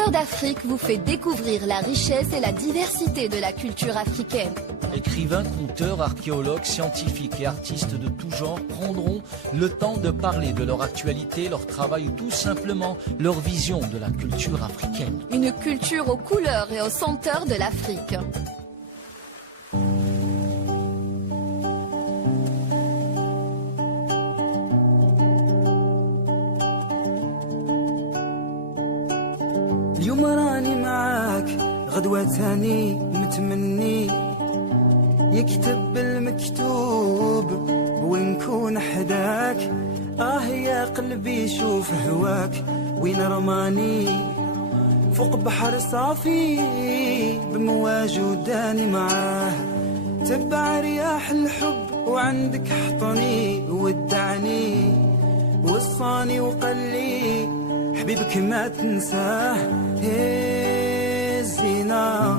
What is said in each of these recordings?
Senteur d'Afrique vous fait découvrir la richesse et la diversité de la culture africaine. Écrivains, conteurs, archéologues, scientifiques et artistes de tout genre prendront le temps de parler de leur actualité, leur travail ou tout simplement leur vision de la culture africaine. Une culture aux couleurs et aux senteurs de l'Afrique. اليوم راني معاك غدوة تاني متمني يكتب المكتوب ونكون حداك يا قلبي شوف هواك وين رماني فوق بحر صافي بمواج وداني معاه تبع رياح الحب وعندك حطني ودعني وصاني وقلي حبيبك ما تنساه الزينة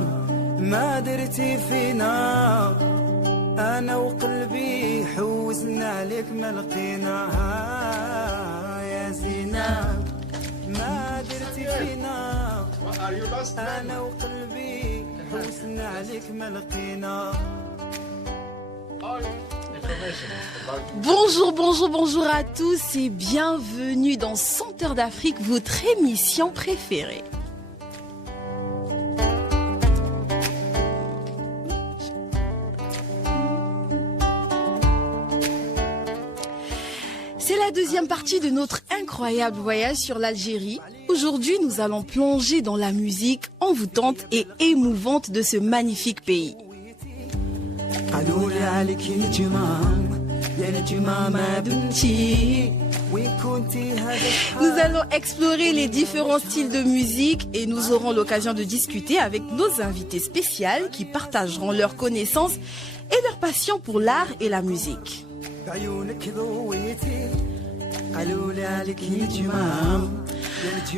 ما درتي فينا أنا وقلبي حوزنا عليك ما لقيناها يا زينة ما درتي فينا أنا وقلبي حوزنا عليك ما لقينا. Bonjour, bonjour, bonjour à tous et bienvenue dans Senteur d'Afrique, votre émission préférée. C'est la deuxième partie de notre incroyable voyage sur l'Algérie. Aujourd'hui, nous allons plonger dans la musique envoûtante et émouvante de ce magnifique pays. Nous allons explorer les différents styles de musique et nous aurons l'occasion de discuter avec nos invités spéciaux qui partageront leurs connaissances et leur passion pour l'art et la musique.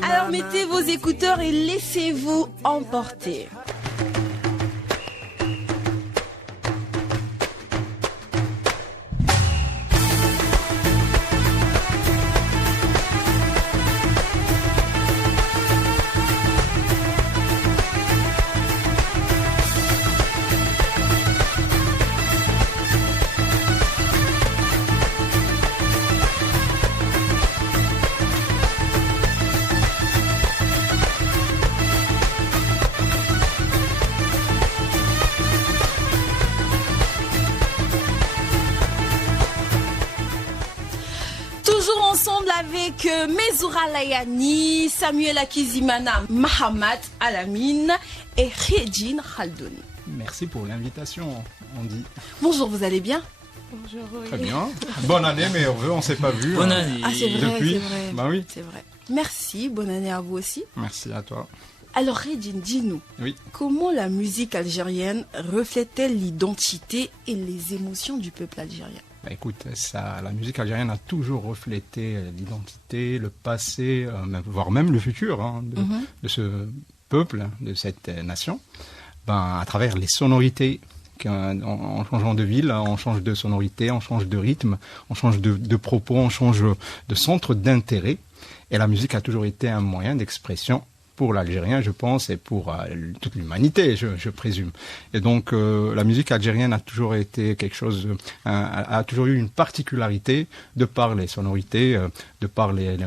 Alors mettez vos écouteurs et laissez-vous emporter. Avec Mezoura Layani, Samuel Akizimana, Mahamat Alamine et Redjine Khaldoun. Merci pour l'invitation, on dit. Bonjour, vous allez bien? Bonjour, oui. Très bien. Bonne année, meilleurs vœux, on ne s'est pas vu. Bonne année. Ah, c'est vrai, depuis. c'est vrai. Bah oui. C'est vrai. Merci, bonne année à vous aussi. Merci à toi. Alors Redjine, dis-nous, Oui. comment la musique algérienne reflète-t-elle l'identité et les émotions du peuple algérien? Bah, écoute, la musique algérienne a toujours reflété l'identité, le passé, voire même le futur de ce peuple, de cette nation, à travers les sonorités. En changeant de ville, on change de sonorité, on change de rythme, on change de propos, on change de centre d'intérêt. Et la musique a toujours été un moyen d'expression pour l'Algérien, je pense, et pour toute l'humanité, je présume. Et donc, la musique algérienne a toujours été quelque chose, a toujours eu une particularité de par les sonorités, de par les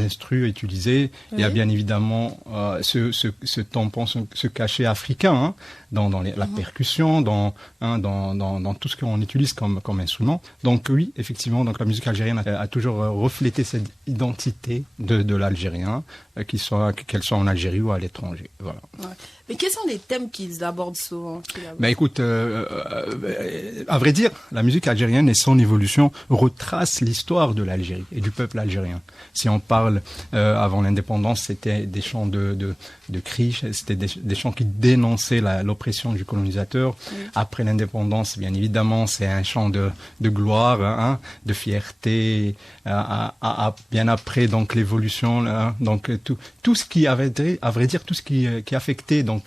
instrus utilisés. Oui. Il y a bien évidemment ce tampon, ce cachet africain dans la percussion, dans tout ce qu'on utilise comme instrument. Donc oui, effectivement, donc la musique algérienne a toujours reflété cette identité de l'Algérien, qu'elle soit en Algérie ou à l'étranger. Voilà. Ouais. Mais quels sont les thèmes qu'ils abordent souvent? Écoute, à vrai dire, la musique algérienne et son évolution retrace l'histoire de l'Algérie et du peuple algérien. Si on parle avant l'indépendance, c'était des chants de cris, c'était des chants qui dénonçaient l'oppression du colonisateur. Oui. Après l'indépendance, bien évidemment, c'est un chant de gloire, de fierté. Bien après, donc l'évolution, donc tout ce qui avait, à vrai dire, tout ce qui affectait donc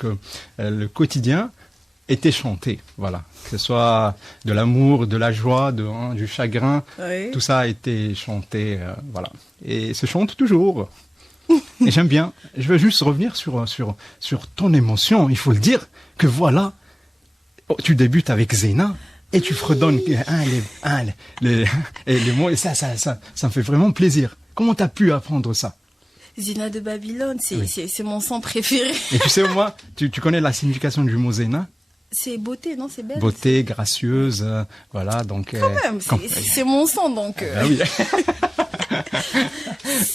le quotidien était chanté, voilà. Que ce soit de l'amour, de la joie, du chagrin, oui. Tout ça a été chanté, voilà. Et se chante toujours. Et j'aime bien. Je veux juste revenir sur ton émotion. Il faut le dire que voilà, tu débutes avec Zena et tu fredonnes les mots. Et ça me fait vraiment plaisir. Comment t'as pu apprendre ça? Zena de Babylone, c'est mon son préféré. Et tu sais au moins, tu connais la signification du mot Zena? C'est beauté, non? C'est belle. Beauté, gracieuse, voilà. Donc. Quand même, c'est mon son, donc. Ah oui.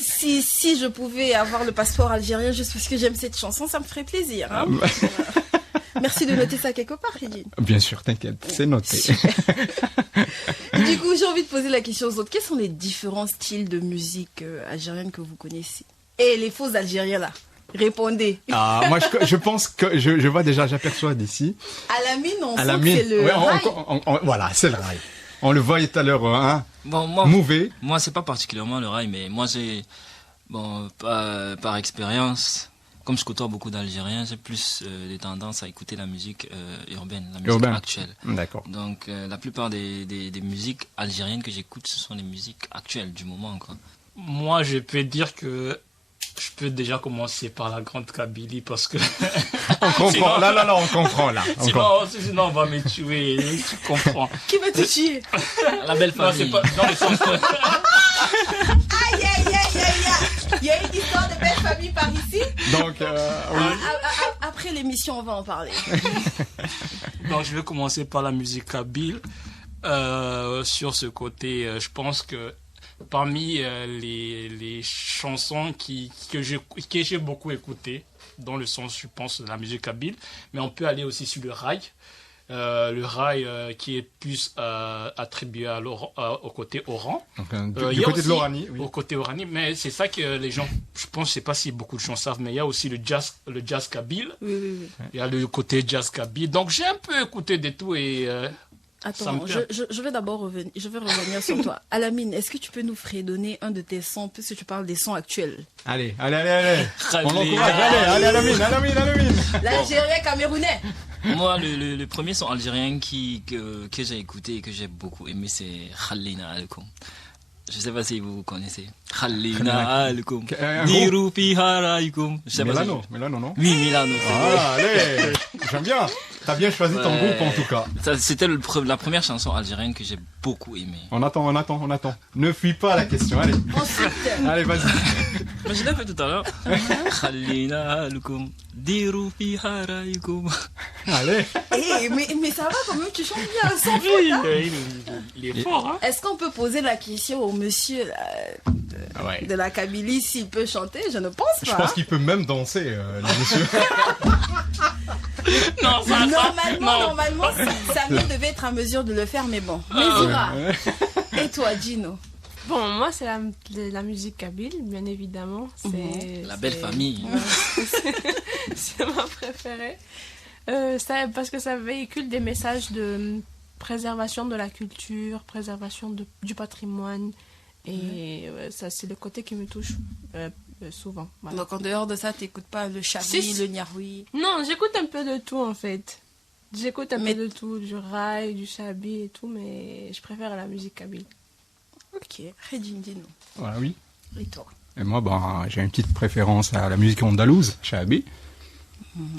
Si je pouvais avoir le passeport algérien juste parce que j'aime cette chanson, ça me ferait plaisir. Hein. Merci de noter ça quelque part, Regine. Bien sûr, t'inquiète, c'est noté. Du coup, j'ai envie de poser la question aux autres. Quels sont les différents styles de musique algérienne que vous connaissez? Et les faux Algériens là, répondez. Ah, moi je pense que je vois déjà, j'aperçois d'ici. À la mine, on sent que c'est le rail. Voilà, c'est le rail. On le voyait tout à l'heure, hein. Bon, moi, c'est pas particulièrement le rail, mais moi, par expérience, comme je côtoie beaucoup d'Algériens, j'ai plus des tendances à écouter la musique urbaine, la musique actuelle. D'accord. Donc, la plupart des musiques algériennes que j'écoute, ce sont les musiques actuelles du moment, quoi. Moi, je peux dire que je peux déjà commencer par la grande Kabylie parce que... On comprend, sinon... là, on comprend, là. Sinon, on va me tuer, tu comprends. Qui va te tuer? La belle famille. Non, c'est pas dans le sens... Aïe. Il y a une histoire de belle famille par ici. Donc, oui. Après l'émission, on va en parler. Donc, je vais commencer par la musique kabyle. Sur ce côté, je pense que parmi les chansons que j'ai beaucoup écoutées, dans le sens, je pense, de la musique kabyle, mais on peut aller aussi sur le rail. Le rail qui est plus attribué au côté oran. Du côté de l'Oranie, oui. Au côté oranie, mais c'est ça que les gens, je pense, je sais pas si beaucoup de gens savent, mais il y a aussi le jazz kabyle. Oui. Il y a le côté jazz kabyle. Donc j'ai un peu écouté de tout et... Attends, je vais d'abord revenir sur toi. Alamine, est-ce que tu peux nous fredonner un de tes sons, puisque tu parles des sons actuels? Allez. On l'encourage, allez, Alamine. L'Algérien camerounais. Moi, le premier son algérien que j'ai écouté et que j'ai beaucoup aimé, c'est Khalina Alkoum. Je ne sais pas si vous connaissez. Khalina Alkoum. Dirou Piharaïkoum. Milano, non? Oui, Milano. Ah, allez, j'aime bien. T'as bien choisi ton groupe en tout cas. C'était la première chanson algérienne que j'ai beaucoup aimée. On attend. Ne fuis pas la question, allez. Allez, vas-y. Mais je l'ai fait tout à l'heure. Khalina Alkoum. Dirou Piharaïkoum. Allez. Mais ça va quand même, tu chantes bien sans faute. Hein. Il est fort, hein. Est-ce qu'on peut poser la question au monsieur de la Kabylie s'il peut chanter? Je ne pense pas. Je pense qu'il peut même danser, le monsieur. Normalement, Samir devait être en mesure de le faire, mais bon. Mesura. Et toi, Gino? Bon, moi, c'est la musique kabyle, bien évidemment. C'est la belle famille. C'est ma préférée. Parce que ça véhicule des messages de préservation de la culture, préservation du patrimoine. Et ça, c'est le côté qui me touche souvent. Voilà. Donc, en dehors de ça, tu n'écoutes pas le chabi, le niaroui? Non, j'écoute un peu de tout, en fait. J'écoute un peu de tout, du rail, du chabi et tout, mais je préfère la musique kabyle. Ok, Regine, dis-nous. Voilà, oui. Et toi? Et moi, j'ai une petite préférence à la musique andalouse, chabi.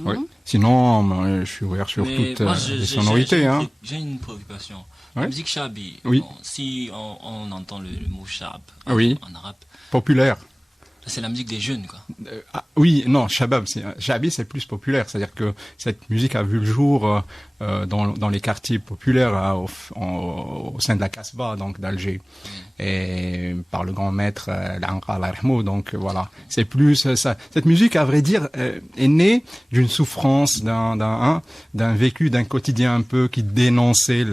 Oui. Sinon, je suis ouvert sur toutes les sonorités. J'ai une préoccupation. La musique chabi, si on entend le mot chab en arabe. Populaire. C'est la musique des jeunes, quoi. Chabi, c'est plus populaire. C'est-à-dire que cette musique a vu le jour dans les quartiers populaires au sein de la Casbah, donc d'Alger, et par le grand maître L'Anqa Al-Rahmou. Donc voilà, c'est plus ça. Cette musique, à vrai dire, est née d'une souffrance, d'un vécu, d'un quotidien un peu qui dénonçait,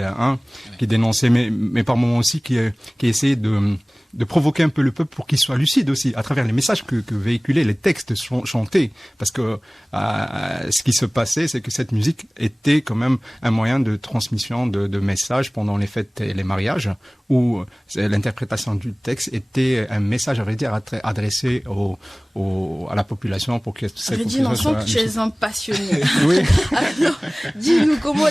mais par moments aussi qui essayait de provoquer un peu le peuple pour qu'il soit lucide aussi, à travers les messages que véhiculaient les textes chantés. Parce que ce qui se passait, c'est que cette musique était quand même un moyen de transmission de messages pendant les fêtes et les mariages, où l'interprétation du texte était un message, à vrai dire, adressé aux à la population pour que cette Redine, on population sent que tu es un passionné. Oui. Alors, dis-nous comment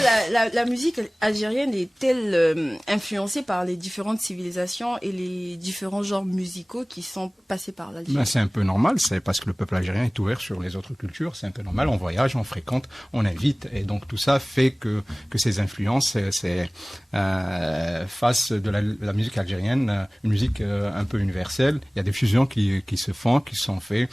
la musique algérienne est-elle influencée par les différentes civilisations et les différents genres musicaux qui sont passés par l'Algérie? C'est un peu normal, c'est parce que le peuple algérien est ouvert sur les autres cultures, c'est un peu normal, on voyage, on fréquente, on invite, et donc tout ça fait que ces influences fassent de la musique algérienne une musique un peu universelle. Il y a des fusions qui se font, qui sont faites,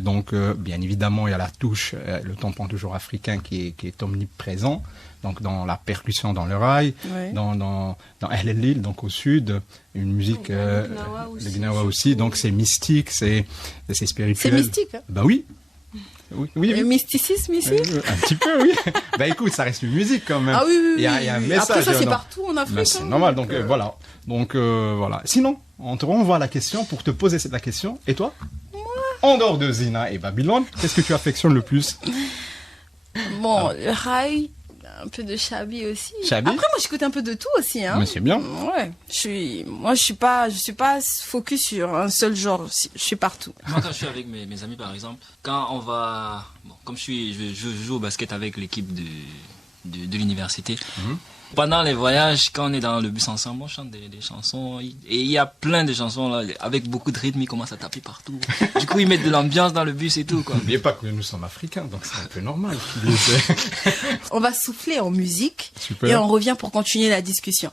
donc bien évidemment il y a la touche, le tampon toujours africain qui est omniprésent, donc dans la percussion dans le rail, Ouais. dans El Lil, donc au sud, une musique, le Gnawa aussi, donc c'est mystique, c'est spirituel. C'est mystique, hein? Bah oui. Oui, oui, Le oui. mysticisme ici? Un petit peu, oui. Bah écoute, ça reste une musique quand même. Ah oui, oui, oui. Il y a un message. Après ça, c'est dans- partout en Afrique. Ben, c'est hein. normal, donc voilà. Donc voilà. Sinon, on te renvoie la question pour te poser la question. Et toi? En dehors de Zina et Babylone, qu'est-ce que tu affectionnes le plus? Bon, le rail, un peu de Chabi aussi. Chabi? Après, moi, j'écoute un peu de tout aussi, hein. Mais c'est bien. Ouais. Je suis pas focus sur un seul genre. Je suis partout. Moi, quand je suis avec mes amis, par exemple, quand on va... Bon, comme je joue au basket avec l'équipe de l'université, pendant les voyages, quand on est dans le bus ensemble, on chante des chansons. Et il y a plein de chansons, là, avec beaucoup de rythme, ils commencent à taper partout. Du coup, ils mettent de l'ambiance dans le bus et tout, quoi. N'oubliez pas que nous sommes africains, donc c'est un peu normal. On va souffler en musique Super. et on revient pour continuer la discussion.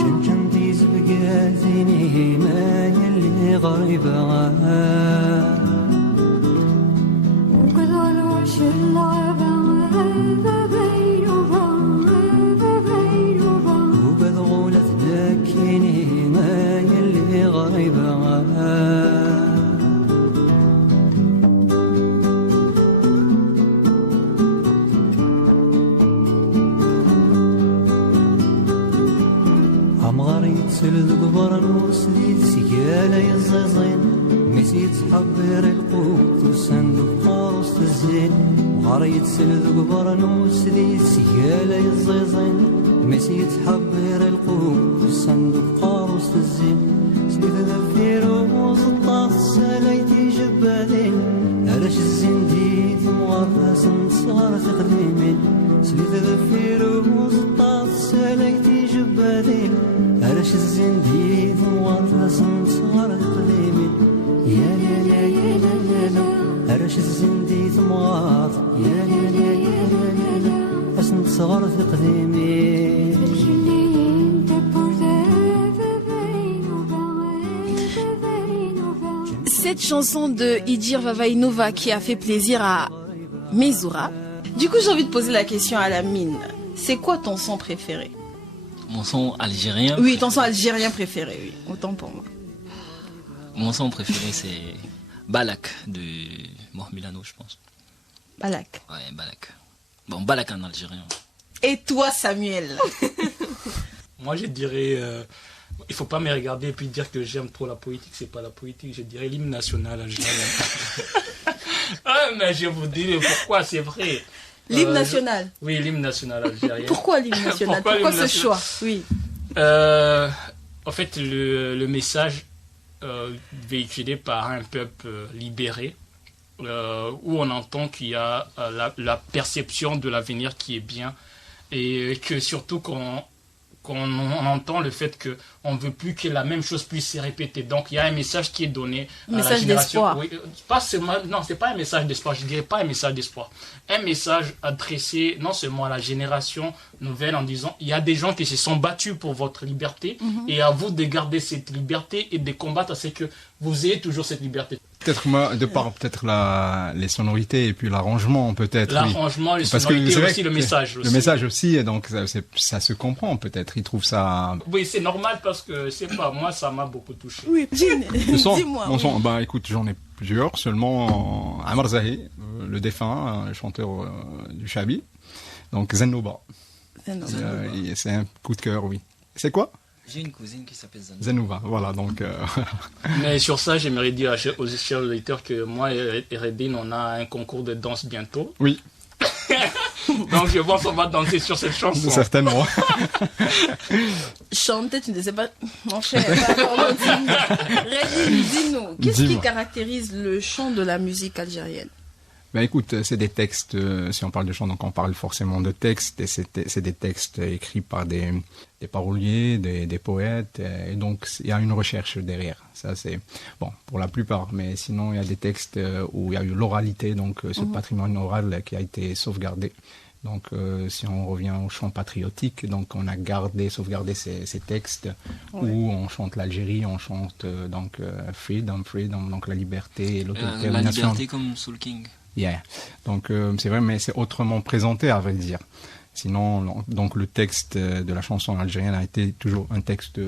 جنجندي زبقاتني ما يلي غريبة وقد غولت ذاكيني ما يلي غريبة عمغار يتسل قبر الوسديد سيالة يزيزين ميسي تحبر القوت وصندوق قاروس الزين عمغار يتسل قبر الوسديد سيالة يزيزين ميسي تحبر القوت وصندوق قاروس الزين سليف ذفير وزطاس سلايتي جبالين علاش الزنديد مغرفاس صغار تقديمين سليف ذفير وزطاس سلايتي جبالين علاش الزنديد مغرفاس صغار تقديمين يا لا لا يا لا لا لا علاش الزنديد مغرف يا لا لا يا لا لا لا اسنت صغار تقديمين Cette chanson de Idir Vavainova qui a fait plaisir à Mezoura. Du coup, j'ai envie de poser la question à la mine. C'est quoi ton son préféré? Mon son algérien. Oui, ton son algérien préféré, oui. Autant pour moi. Mon son préféré, c'est Balak de Milano, je pense. Balak. Ouais, Balak. Bon, Balak en algérien. Et toi, Samuel? Moi, je dirais, il faut pas me regarder et puis dire que j'aime trop la politique. C'est pas la politique. Je dirais l'hymne national algérien. Ah, mais je vous dirai pourquoi, c'est vrai. L'hymne national. Oui, l'hymne national algérien. Pourquoi l'hymne national? Pourquoi l'hymne ce national choix? Oui. En fait, le message véhiculé par un peuple libéré, où on entend qu'il y a la perception de l'avenir qui est bien, et que surtout qu'on entend le fait qu'on ne veut plus que la même chose puisse se répéter. Donc il y a un message qui est donné à la génération. D'espoir. Oui, pas seulement, non, ce n'est pas un message d'espoir, je ne dirais pas un message d'espoir. Un message adressé non seulement à la génération nouvelle en disant il y a des gens qui se sont battus pour votre liberté et à vous de garder cette liberté et de combattre à ce que vous ayez toujours cette liberté. Peut-être de par peut-être les sonorités et puis l'arrangement peut-être. L'arrangement, les Parce que sonorités c'est vrai aussi, le que message aussi. Le message aussi, et donc ça se comprend peut-être. Ils trouvent ça. Oui, c'est normal parce que, c'est pas moi, ça m'a beaucoup touché. Oui, Le son, dis-moi. mon son, bah écoute, j'en ai plusieurs, seulement Amar Zahi, le défunt, le chanteur du Chabi, donc Zenouba. C'est un coup de cœur, oui. C'est quoi? J'ai une cousine qui s'appelle Zenouba, voilà, donc... Mais sur ça, j'aimerais dire aux chers auditeurs que moi et Redine, on a un concours de danse bientôt. Oui. Donc je pense qu'on va danser sur cette chanson. Certainement. Chanter, tu ne sais pas... Mon cher, Redine, dis-nous, qu'est-ce qui caractérise le chant de la musique algérienne? Ben écoute, c'est des textes, si on parle de chant, donc on parle forcément de textes, et c'est des textes écrits par des paroliers, des poètes, et donc il y a une recherche derrière. Ça c'est, bon, pour la plupart, mais sinon il y a des textes où il y a eu l'oralité, donc ce patrimoine oral qui a été sauvegardé. Donc si on revient au chant patriotique, donc on a sauvegardé ces textes où on chante l'Algérie, on chante donc freedom, donc la liberté et l'autodétermination. La liberté comme Soul King. Yeah. Donc c'est vrai, mais c'est autrement présenté, à vrai dire. Sinon, donc le texte de la chanson algérienne a été toujours un texte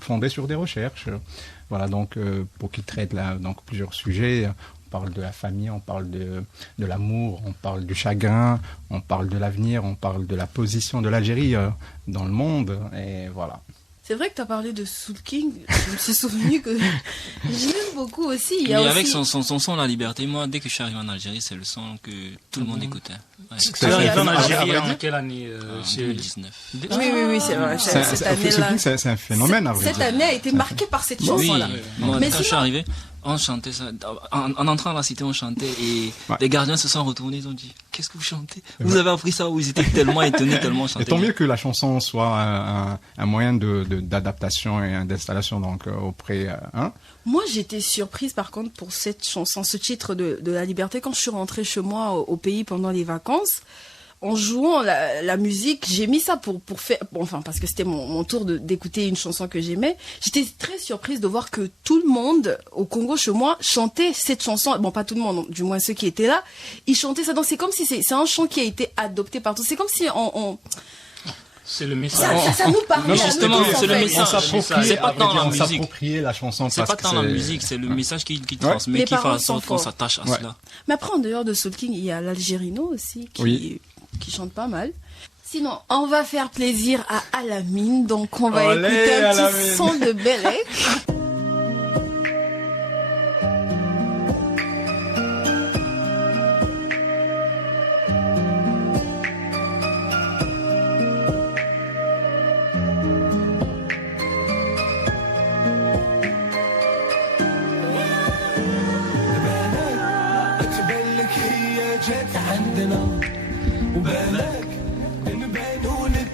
fondé sur des recherches. Voilà, donc pour qu'il traite donc plusieurs sujets. On parle de la famille, on parle de l'amour, on parle du chagrin, on parle de l'avenir, on parle de la position de l'Algérie dans le monde, et voilà. C'est vrai que tu as parlé de Soul King, je me suis souvenu que je l'aime beaucoup aussi. Il y a mais aussi... avec son son La Liberté, moi, dès que je suis arrivé en Algérie, c'est le son que tout le monde écoutait. Ouais. Tu es arrivé en Algérie en quelle année? En 2019. Oui, c'est vrai. Cette année-là, c'est un phénomène, à vrai dire. Cette année a été marquée par cette chanson-là. Oui, moi, quand je suis arrivé, on chantait ça. En entrant dans la cité, on chantait et les gardiens se sont retournés, ils ont dit qu'est-ce que vous chantez? Vous avez appris ça où ils étaient tellement étonnés, tellement chantés. Et tant mieux que la chanson soit un moyen d'adaptation et d'installation donc auprès. Moi, j'étais surprise par contre pour cette chanson, ce titre de La Liberté, quand je suis rentrée chez moi au pays pendant les vacances. En jouant la musique, j'ai mis ça pour faire... Bon, enfin, parce que c'était mon tour d'écouter une chanson que j'aimais. J'étais très surprise de voir que tout le monde, au Congo, chez moi, chantait cette chanson. Bon, pas tout le monde, du moins ceux qui étaient là. Ils chantaient ça. Donc, c'est comme si c'est un chant qui a été adopté partout. C'est comme si on... C'est le message. Ça nous parle. Non, justement, c'est le message. C'est pas tant la on musique. s'approprie la chanson. C'est pas tant la musique, c'est le message qui transmet, qui fait en sorte qu'on s'attache à cela. Mais après, en dehors de Soul King, il y a l'Algérino aussi qui chante pas mal. Sinon, on va faire plaisir à Alamine, donc on va écouter un petit son de Bellec.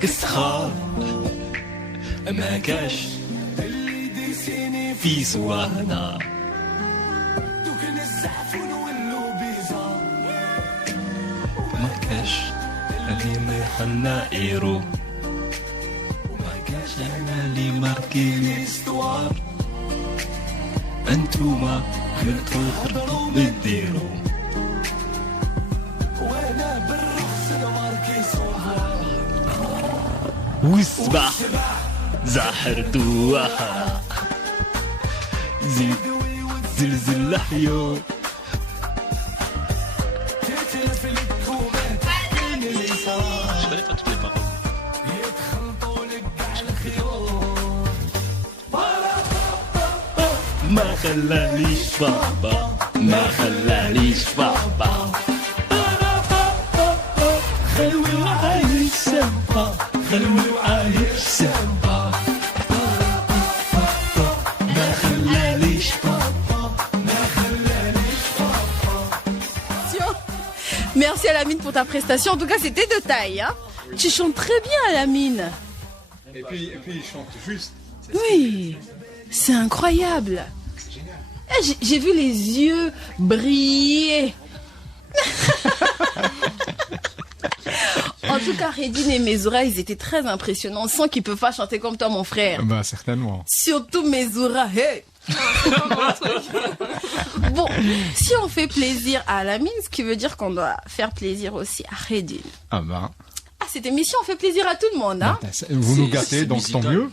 اسخار ما كاش في سوانا ما كاش اللي مرحلنا ايرو ما كاش انا اللي ماركيني استوار انتوما كنتو خرطو بديرو وانا بالرخص ماركي صوار والصباح زاحر دوحة زيد زلزل لحيو Je connais pas toutes les paroles. ما خلانيش بابا ما خلانيش بابا خلوي وعايش سبا خلوي وعايش سبا ما خلانيش بابا ما خلانيش بابا. Merci Alamine pour ta prestation. En tout cas, c'était de taille. Hein. Tu chantes très bien, Alamine. Et puis il chante juste. Oui, c'est incroyable. J'ai vu les yeux briller. En tout cas, Redine et Mezoura, ils étaient très impressionnants. On sent qu'ils peuvent pas chanter comme toi, mon frère. Bah certainement. Surtout Mezoura. Hey. Bon, si on fait plaisir à Alamine, ce qui veut dire qu'on doit faire plaisir aussi à Redine. Ah bah. Ah, cette émission, on fait plaisir à tout le monde, hein. Vous nous gâtez, donc tant mieux.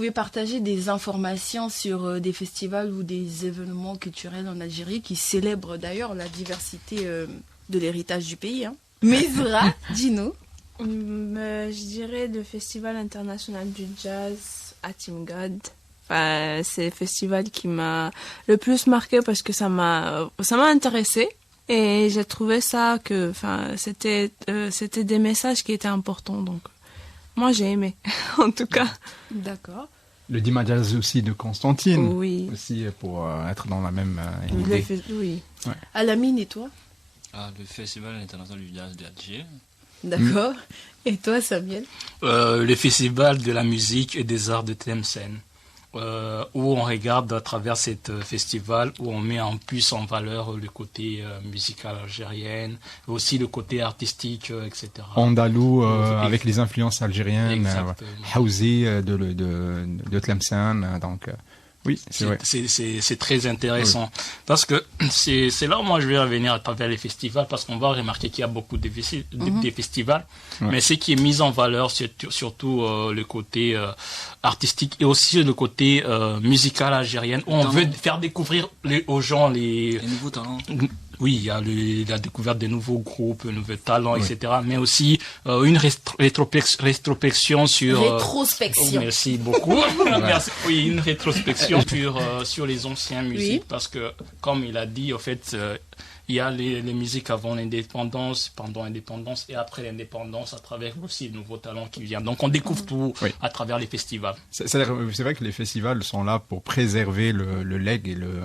pouvez partager des informations sur des festivals ou des événements culturels en Algérie qui célèbrent d'ailleurs la diversité de l'héritage du pays. Hein. Mesra, dis-nous. Je dirais le Festival international du jazz à Timgad. Enfin, c'est le festival qui m'a le plus marqué parce que ça m'a intéressé et j'ai trouvé ça que c'était des messages qui étaient importants, donc moi j'ai aimé en tout cas. D'accord. Le Dima Jazz aussi de Constantine. Oui. Aussi pour être dans la même idée. Oui. Ouais. Alamine, et toi? Le Festival international du jazz d'Alger. D'accord. Et toi, Samuel? Le Festival de la musique et des arts de Tlemcen. Où on regarde à travers cet festival, où on met en plus en valeur le côté musical algérien, aussi le côté artistique, etc. Andalou, avec les influences algériennes, Haouzi de Tlemcen, donc... Oui, c'est vrai. C'est très intéressant. Oui. Parce que c'est là où moi je vais revenir à travers les festivals, parce qu'on va remarquer qu'il y a beaucoup de des festivals, mais ce qui est mis en valeur, c'est surtout le côté artistique et aussi le côté musical algérien, où on veut faire découvrir aux gens les nouveaux talents. Oui, il y a la découverte de nouveaux groupes, de nouveaux talents, etc. Mais aussi une rétrospection sur... Rétrospection. Merci beaucoup. Merci. Oui, une rétrospection sur les anciens musiques. Parce que, comme il a dit, en fait, il y a les musiques avant l'indépendance, pendant l'indépendance et après l'indépendance, à travers aussi de nouveaux talents qui viennent. Donc on découvre tout à travers les festivals. C'est vrai que les festivals sont là pour préserver le legs et le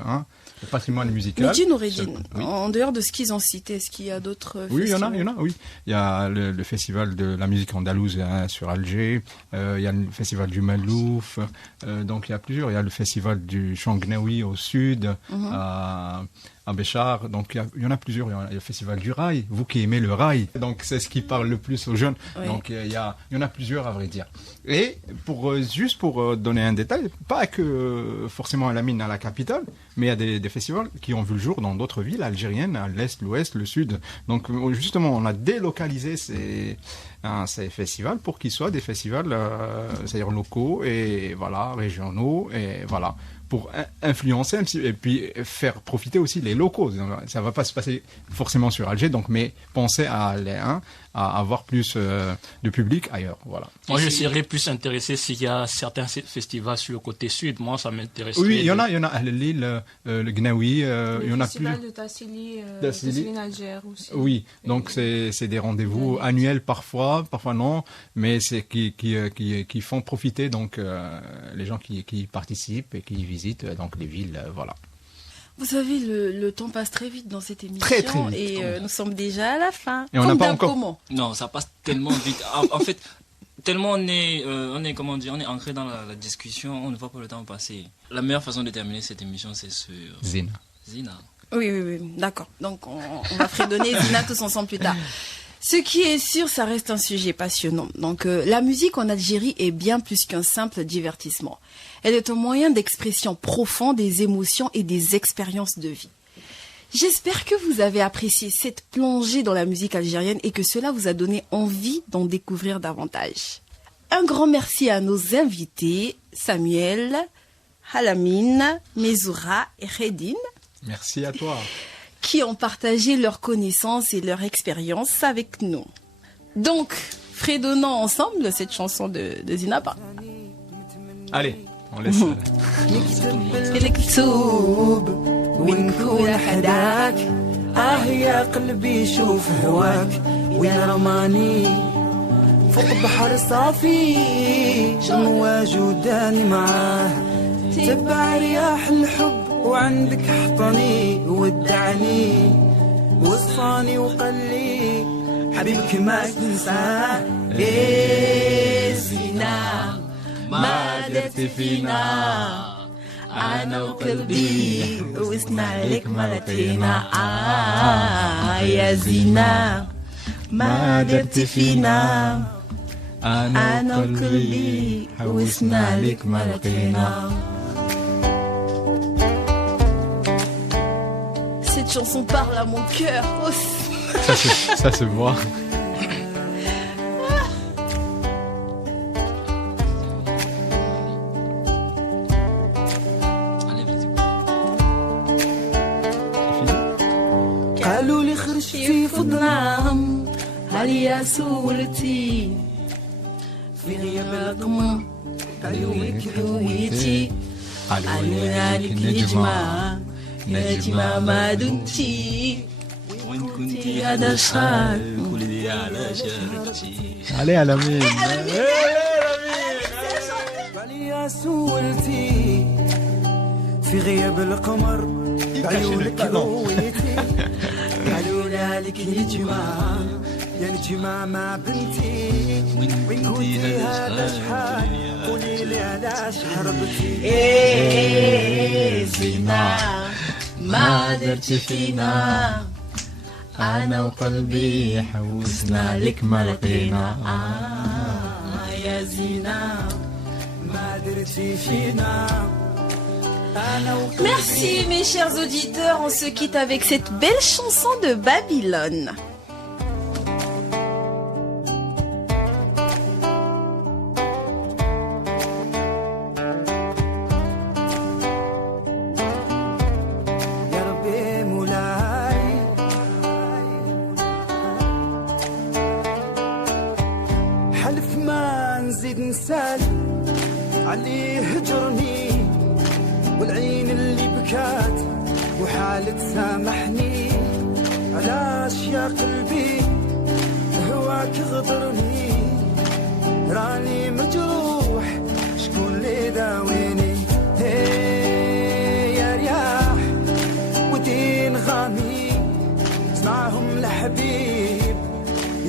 patrimoine musical. Mais dis Noureddine, en dehors de ce qu'ils ont cité, est-ce qu'il y a d'autres festivals? Oui, il y en a, oui. Il y a le festival de la musique andalouse sur Alger, il y a le festival du Malouf, donc il y a plusieurs. Il y a le festival du Changnaoui au sud, à Béchar, donc il y en a plusieurs. Il y a le festival du rail, vous qui aimez le rail, donc c'est ce qui parle le plus aux jeunes. Oui. Donc il y en a plusieurs à vrai dire. Et juste pour donner un détail, pas que forcément à la mine, à la capitale, mais il y a des festivals qui ont vu le jour dans d'autres villes algériennes, à l'est, l'ouest, le sud. Donc justement, on a délocalisé ces festivals pour qu'ils soient des festivals, c'est-à-dire locaux et voilà, régionaux et voilà, pour influencer un petit, et puis faire profiter aussi les locaux. Ça va pas se passer forcément sur Alger, donc mais penser à avoir plus de public ailleurs. Voilà. Moi, je serais plus intéressé s'il y a certains festivals sur le côté sud. Moi, ça m'intéresse. Oui, il y en a à Lille, le Gnaoui, il y en a plus. Le festival de Tassili Alger aussi. Oui, donc c'est des rendez-vous annuels parfois non, mais c'est qui font profiter donc les gens qui participent et qui visitent donc les villes, voilà. Vous savez, le temps passe très vite dans cette émission. Très, très vite. Et nous sommes déjà à la fin. Et on n'a pas encore... Non, ça passe tellement vite. En fait, tellement on est ancré dans la discussion, on ne voit pas le temps passer. La meilleure façon de terminer cette émission, c'est sur... Zina. Oui, d'accord. Donc, on va fredonner Zina tous ensemble plus tard. Ce qui est sûr, ça reste un sujet passionnant. Donc, la musique en Algérie est bien plus qu'un simple divertissement. Elle est un moyen d'expression profond des émotions et des expériences de vie. J'espère que vous avez apprécié cette plongée dans la musique algérienne et que cela vous a donné envie d'en découvrir davantage. Un grand merci à nos invités, Samuel, Alamine, Mesra et Redine. Merci à toi. Qui ont partagé leurs connaissances et leur expérience avec nous. Donc, fredonnons ensemble cette chanson de Zinaba. Allez, on laisse. المكتوب ونكون حداك يا قلبي شوف هواك وين رماني فوق بحر صافي امواج وداني معاه تبع رياح الحب وعندك حطني ودعني وصاني وقلي حبيبك ما تنساه زينة ما درت فينا أنا وقلبي واسمع لك مرتينا يا زينة ما درت فينا أنا وقلبي واسمع لك مرتينا. Cette chanson parle à mon cœur. Oh. Ça se voit. قالوا لي خرجتي في الظلام عليا سولتي في غياب القمر عيونك ذويتي علينا لك نجمة نجمة ما دمتي وين كنتي هذا الشهر قولي على شاركتي علي على مين عليا سولتي في غياب القمر عيونك ضويتي قالوا لك نجمة يا نجمة ما بنتي وين كنتي هذا شحال قولي لي علاش هربتي ايه زينة ما درتي فينا انا وقلبي حوسنا لك ما لقينا يا زينة ما درتي فينا. Merci mes chers auditeurs, on se quitte avec cette belle chanson de Babylone. يا ربي مولاي حلف ما نزيد نسالي عليه هجرني والعين اللي بكات وحالة سامحني علاش يا قلبي هواك غدرني راني مجروح شكون اللي داويني يا رياح ودين غامي اسمعهم الحبيب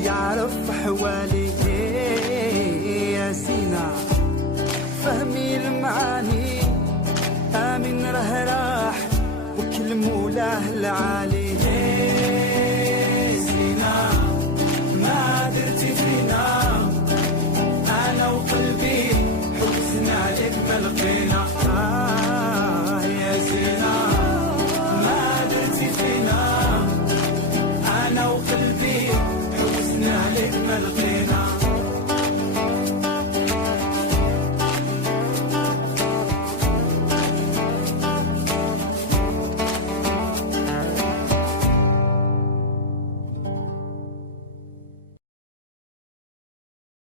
يعرف حوالي يا زينة فهمي المعاني آمن راه راح وكل مولاه العالي